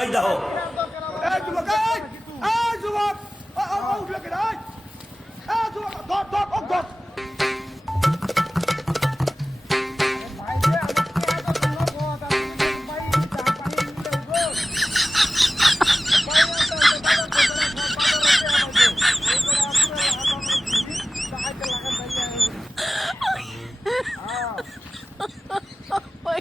এই দাও এই যুবক এই যুবক উঠলে কে রে এই যুবক ধর ধর ধর ভাই রে আমি কি এত লোক কথা ভাই চা পানি নিলে গো ভাই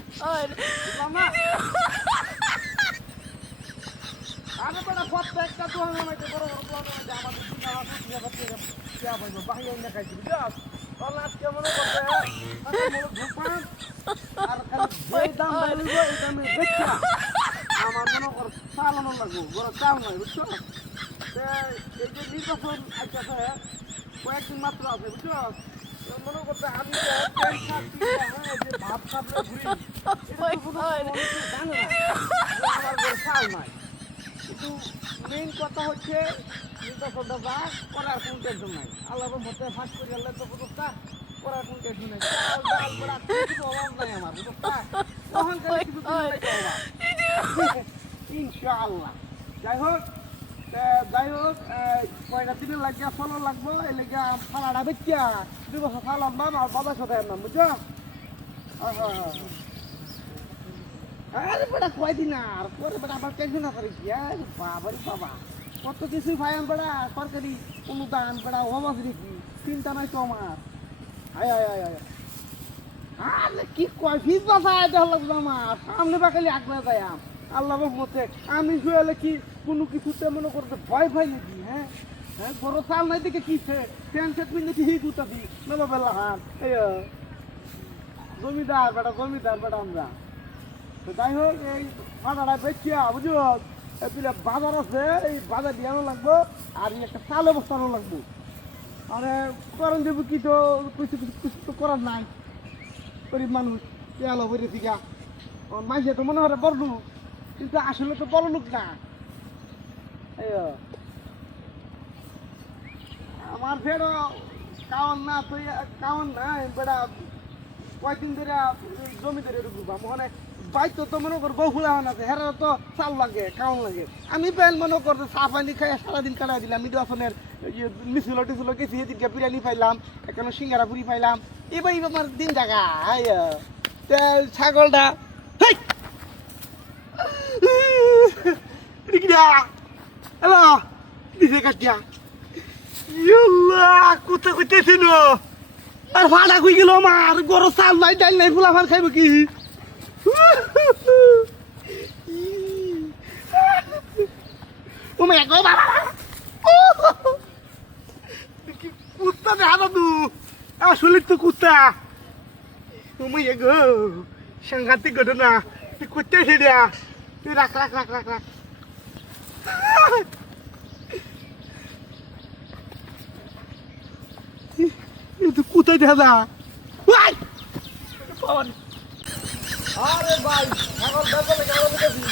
আমি বড় প্রত্যেকটা তো আমাকে বড় বড় প্লট আছে আমাদের দিন আমার সুবিধা করতে কি পাইবো বাহিরে না খাইছি বুঝছস তাহলে আজকে মনে করতে আমি মনে ধুপান আর খালি যে দাম বাইলিব এই দামে বেচা আমার মনে কর চালানো লাগবো বড় চাল নাই বুঝছস এই যে নির্বাচন আইতাছে কয়েকদিন মাত্র আছে বুঝছস মনে করতে আমি যে ভাত খাবলে ঘুরি এটা তো জানে না আমার বড় চাল নাই কিন্তু মেইন কথা হচ্ছে নির্বাচনটা যা করার কোনো টেনশন নাই আল্লাহর মধ্যে ফাঁস করে আল্লাহ তো বুঝতা করার কোনো টেনশন নাই চাল ডাল বড়া কিছু অভাব নাই আমার বুঝতা তখন কিছু ইনশাআল্লাহ যাই হোক কয়টা দিনের লাগিয়া ফলন লাগবো এই লেগে ফালাটা বেচিয়া 2 বছর ফালাম না আমার বাবার সাথে নাম বুঝছো আরে বেটা কয়দিন আর পরে বেটা আবার টেনশন না করে কি বাবারি বাবা কত কিছু ভাই বেড়া সরকারি অনুদান বেড়া অভাব দেখি চিন্তা নাই তো আমার আয় আয় আয় আয় আরে কি কয় ফিস বাসায় দেওয়া লাগবে আমার সামনে বাকালি আগলে যায় আল্লাহ মতে আমি শুয়ালে কি কোনো কিছুতে মনে করতে ভয় ভয় নাকি হ্যাঁ হ্যাঁ বড় চাল নাই দেখে কিছে টেনশন মিলে কি গুতা দি নেবা বেলা হান এই জমিদার বেটা আমরা তো যাই হোক এই ফাটাটা বেচিয়া বুঝো এপিলে বাজার আছে এই বাজার দিয়ানো লাগবো আর একটা চাল বসানো লাগবো আরে করেন দেবো কি তো কিছু তো করার নাই গরিব মানুষ তেল বেরিয়ে দিকা মাইসে তো মনে হয় বড় লোক কিন্তু আসলে তো বড় লোক না আমার ফেরো কাওয়ান না তুই কাওয়ান না বেড়া কয়েকদিন ধরে জমি ধরে ঘুরবা মনে বাইতো তো মনে কর বউ ফুলা আছে হেরা তো চাল লাগে কাউন লাগে আমি বেল মনে করতে চা পানি খাই সারাদিন কাটাই দিলাম নির্বাচনের মিছিল টিছিল গেছি এদিকে বিরিয়ানি পাইলাম এখানে সিঙ্গারা পুরি পাইলাম এবার আমার দিন জায়গা তেল ছাগলটা হ্যালো দিছে কাটিয়া কোথা কইতেছি নো আর ভাড়া কই গেল আমার গরো চাল নাই ডাল নাই ফুলা ফাল খাইব কি তুমি একো বাবা কি কুত্তা দেখা দাদু আসলে তো কুত্তা তুমি এগো সাংঘাতিক ঘটনা তুই কুত্তা ছেড়ে তুই রাখ কোথায় দেখা যা আরে ভাই ছাগল বেজলে গেল দেখি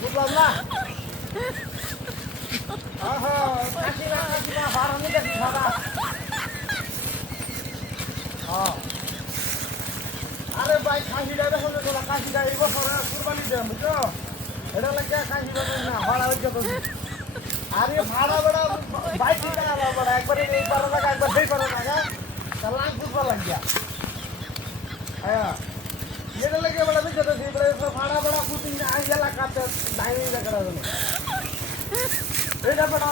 বুঝলাম না কাশিনা হারানি দেখি সাদা আরে ভাই কাশিটা দেখো কাশিটা এই বছর কুরবানি দেয় বুঝছো এটা লাগে কাশিটা না ভাড়া হয়ে যাবে আরে ভাড়া বড় বাইক টাকা বড় একবার এই পারো টাকা একবার সেই পারো টাকা লাখ ফুটবল লাগিয়া এটা লাগে বড় বিজে তো সেই ভাড়া বড় কুটিং আইয়া লাগাতে ডাইনি দেখা যাবে এটা বড়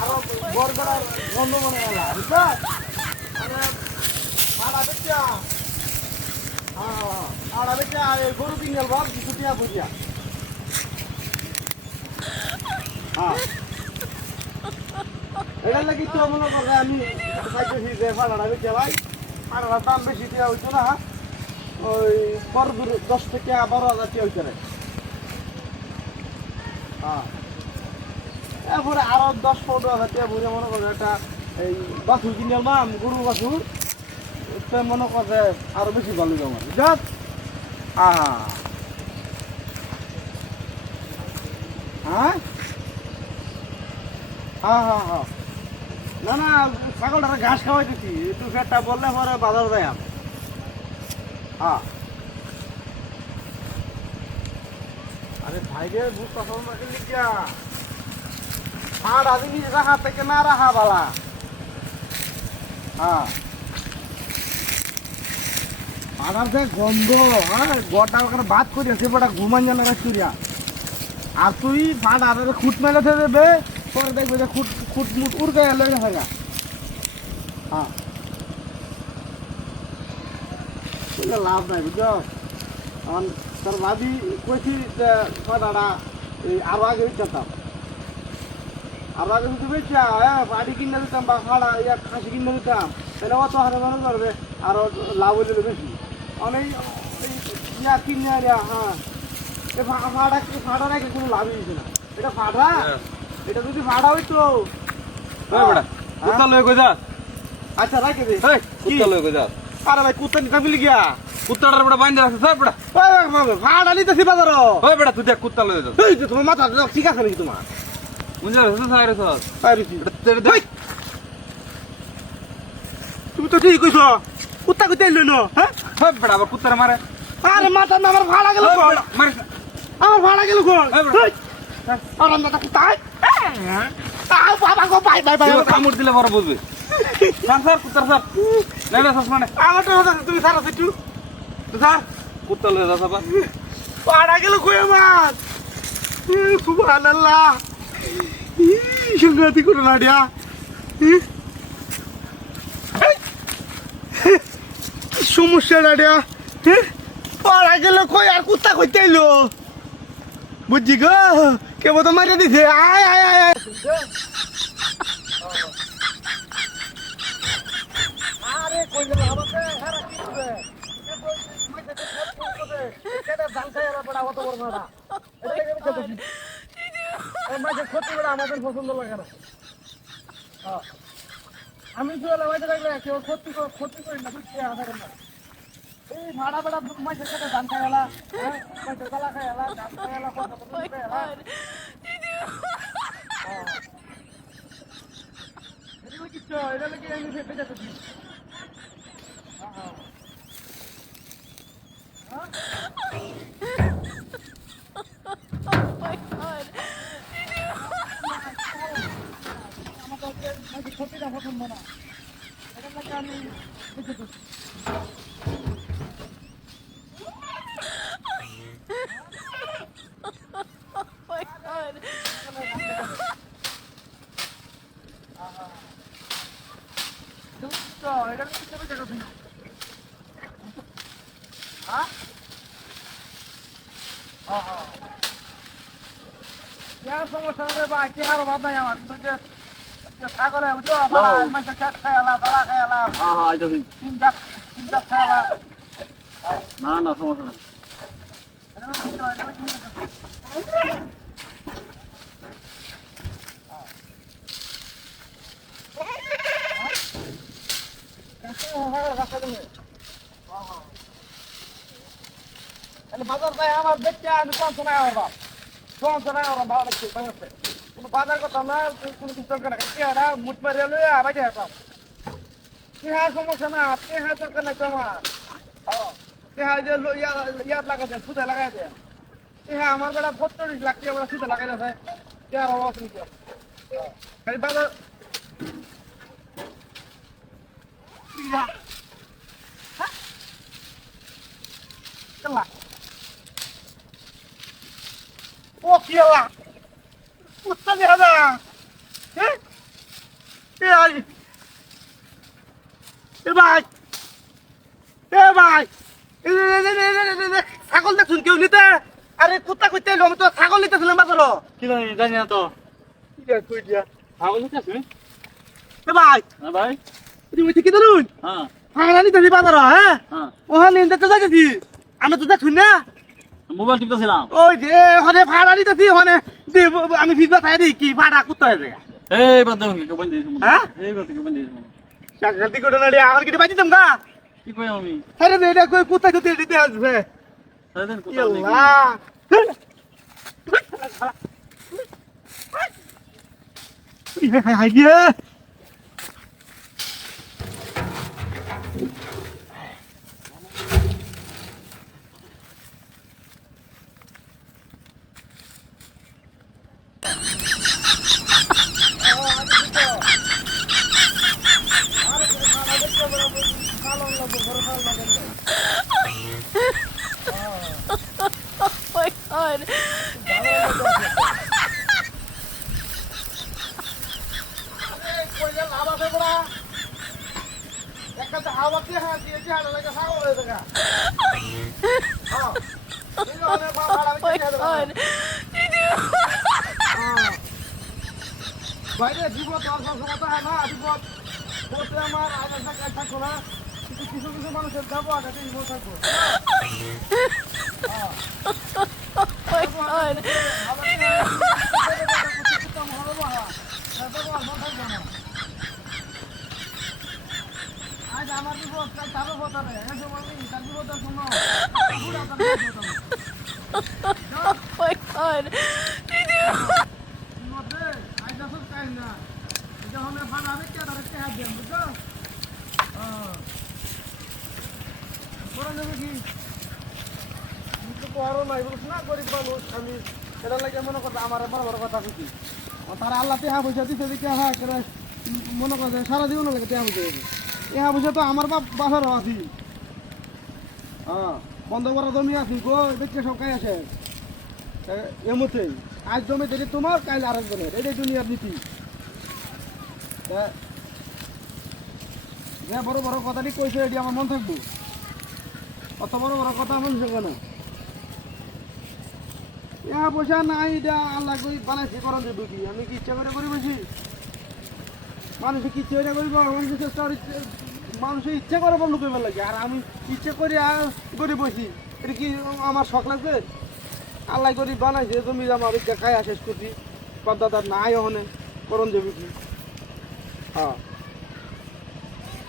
আর বড় বড় বন্ধ মনে হলো বুঝছো মানে ভাড়া বেচা ভাড়া বেচা গরু কিনল বাপ কিছু টিয়া বুঝিয়া এটা লাগি তো মনে করে আমি পাইতেছি যে ভাড়াটা বেচে ভাই ভাড়াটার দাম বেশি দেওয়া হইতো না ওই বড় 10 থেকে 12,000 টাকা হইতে এরপরে আরো 10-15,000 টাকা ভরে মনে করে একটা এই বাছুর কিনে আনলাম গরু বাছুর মনে করে আরো বেশি ভালো আমার বুঝাত হ্যাঁ না না ছাগলটা ঘাস খাওয়াই দিচ্ছি একটু ফেটটা বললে পরে বাজার যায় আরে ভাইরে বুঝতে পারো না কি লিখিয়া আর আদি নিজে রাখা থেকে না রাখা বালা হ্যাঁ আদার যে গন্ধ হ্যাঁ গোটা ওখানে ভাত করিয়াছে বড় ঘুমান জানা রাখছিয়া আর তুই ভাত আদারে খুঁট মেলে দেবে পরে দেখবে যে খুঁট খুঁট মুট উড়কে এলো গেছে গা হ্যাঁ লাভ নাই বুঝছো আমার তোর ভাবি কইছি যে কথাটা এই আরো আগে ইচ্ছাতাম আরো আগে যদি বেচা হ্যাঁ বাড়ি কিনে দিতাম বা ভাড়া ইয়া খাসি কিনে দিতাম তাহলে অত হারে মানুষ করবে আরো লাভ হইলে বেশি অনেক ইয়া কিনে আনিয়া হ্যাঁ ফাটা রেখে কোনো লাভ হয়েছে না এটা ফাটা এটা যদি ফাটা হইতো কুত্তা লয়ে কই যা আচ্ছা রাখে দে কুত্তা লয়ে কই যা আরে ভাই কুত্তা নিতে বলি গিয়া কুত্তাটার বড় বাইন্দা আছে স্যার বড় ফাটা নিতেছি বাজার ওই বেটা তুই দেখ কুত্তা লয়ে যা এই যে তোমার মাথা ঠিক আছে নাকি তোমার মুঞ্জা রসে সাইরে সস তুমি তো ঠিক কইছো কুত্তা কইতে এলো না হ্যাঁ ওই বেটা আবার কুত্তারে মারে আরে মাথা না আমার ভাড়া গেল মারে আমার ভাড়া গেল কোন আর মাথা কুত্তাই বাবা গো বাই বাই বাই কামড় দিলে বড় বুঝবে স্যার স্যার কুত্তার স্যার লেলে সস মানে আমার তো কথা তুমি সারা একটু স্যার কুত্তা লয়ে যা বাবা ভাড়া গেল কই আমার সুবহানাল্লাহ সংঘাতি করে নাডিয়া সমস্যা নাডিয়া পাড়া গেল কই আর কুত্তা কইতে এলো বুঝছি গো কেবল তো মারিয়ে দিছে আয় আয় আয় আরে কই গেল আমাকে হারা কি করে কেটে জাল খাই আর বড় অত বড় মারা মাঝে ক্ষতি করে আমাদের পছন্দ লাগে না আমি চলে বাইরে রাখলে কেউ ক্ষতি করি না বুঝছি আধার না এই ভাড়া ভাড়া মাঝে সাথে ধান খাই এলা মাঝে কলা খাই এলা ধান খাই এলা কথা খাই এলা কিচ্ছু এটা নাকি আমি ফেপে যাচ্ছি ক্ষতিটা পছন্দ না এটা নাকি আমি বুঝে করছি এটা কি বুঝে করছি হ্যাঁ সমস্যা হবে বা কি আর অভাব নাই আমার ছাগলে বুঝছো মাঝে খেত খাইলা তালা খাইলা তিন চার খাইলা না না সমস্যা নেই বাজার ভাই আমার দেখতে আমি পৌঁছানো আমার ভালো লাগছে কোনো বাজার কথা না কোনো কিছু দরকার না মুঠ মারিয়ে লই আবার যেতাম হ্যাঁ সমস্যা না হ্যাঁ দরকার নাই তোমার হ্যাঁ যে ইয়াদ লাগাই দেন সুদে লাগাই দেন হ্যাঁ আমার বেটা 45 লাখ টাকা সুদে লাগাই দেয় আর অসুবিধা খালি বাজার ও কি হলা কুত্তা দেখা না হ্যাঁ ভাই ছাগল দেখুন কেউ নিতে আরে কুত্তা কইতে এলো আমি তো ছাগল নিতেছিলাম বাজার কি জানি না তো কই দিয়া ছাগল নিতে আসবে ভাই হ্যাঁ ভাই তুমি ঠিকই ধরুন হ্যাঁ ছাগল নিতেছি বাজার হ্যাঁ হ্যাঁ ওখানে নিতে যাইতেছি আমি তো দেখুন না মোবাইল টিপতেছিলাম ওই যে ওখানে ভাড়া নিতেছি ওখানে আমি ভিজা খাই দিই কি ভাড়া কুত্তা হয়ে যায় এই বাদ দেখুন কেউ বন্ধ দিয়েছে হ্যাঁ এই বাদ কেউ বন্ধ দিয়েছে চাকরি করে না আমার কিটা বাজি দিতাম গা কি কই আমি আরে এটা কই কুত্তা কুত্তা দিতে আসবে সারাদিন কোথাও নেই হাই গিয়ে এই যে অনেক ভাড়া আমি দিয়ে দেব বাইরে বিপদ দশ কথা হয় না বিপদ বলতে আমার আগে থাকতো না কিন্তু কিছু কিছু মানুষের যাবো আগে বিপদ থাকবো আজ আমার বিপদ তারও হতাবে এসব আমি তার বিপদ শোনো আজ আসল কাজ না যখন ভাড়া হবে কে ধরে কে হাত দেন বুঝছো করে নেবে কি তো করো নাই বুঝছ না গরিব মানুষ আমি এটা লাগে মনে করতে আমার বড় বড় কথা বুঝি তারা আল্লাহ টেহা পয়সা দিতে দিতে হ্যাঁ মনে করছে সারা জীবন লাগে টেহা পয়সা দিবে টেহা পয়সা তো আমার বাসার আছি হ্যাঁ বন্ধ করা জমি আছি গো দেখছে সব কাজ আছে এমতেই আজ জমি যদি তোমার কাল আরেকজনের এটাই দুনিয়ার নীতি যে বড় বড় কথাটি কইছে এটি আমার মন থাকবো অত বড় বড় কথা মন থাকবে না ইহা পয়সা নাই এটা আল্লাহ কই বানাইছি করণ দেব কি আমি কি ইচ্ছা করে করি বসি মানুষে কি ইচ্ছা করিব মানুষের ইচ্ছা করে বন্ধ করবার লাগে আর আমি ইচ্ছা করি করে বসি এটা কি আমার শখ লাগবে আল্লাহ করি বানাইছে তুমি আমার খায়া শেষ করছি পদ্মাদার নাই ওখানে করণ দেব কি হ্যাঁ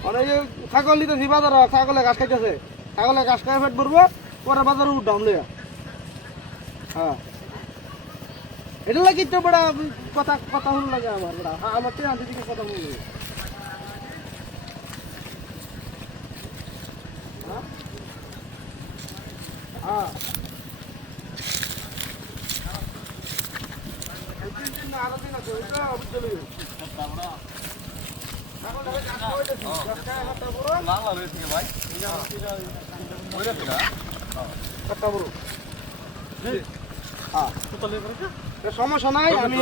অনেক ছাগল নিতেছি বাজার ছাগলে ঘাস খাইতেছে ছাগলে ঘাস খাই ফেট ভরবো পরে বাজারে উঠাম লইয়া হ্যাঁ এটা লাগে তো বড় কথা কথা হল লাগে আমার বড় আমার তো আনতে দিকে কথা বলবো হ্যাঁ আরো দিন আছে ওইটা বুঝতে লইও সমস্যা নাই আমি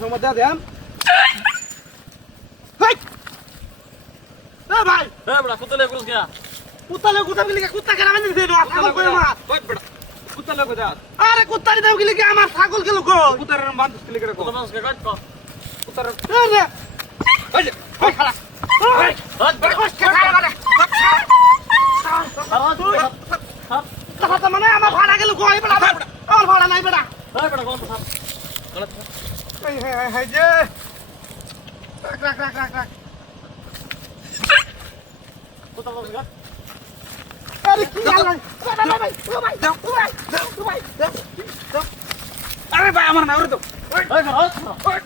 সমস্যা দেন ভাই কুতলে করছ গা কুত্তালে কুত্তা গিলে কুত্তা কেন আমি দিতে ছাগল কই মা কই বড় কুতলে কো দাও আরে কুত্তারি দাও গিলে কি আমার ছাগল গেল কো কুতার বান্ধ গিলে করে কো কুত্তা মানুষ কে কই কুতার আরে ওই ওই খালা ওই বড় কষ্ট খায় মানে কথা মানে আমার ভাড়া গেল কই বড় আমার ভাড়া নাই বেটা ওই বড় কোন কথা গলত এই হে যে রাখ রাখ রাখ রাখ কুতলে করছ গা আরে কি আল্লাহ ভাই ভাই দাও ভাই আরে ভাই আমার না ওরে তো ওই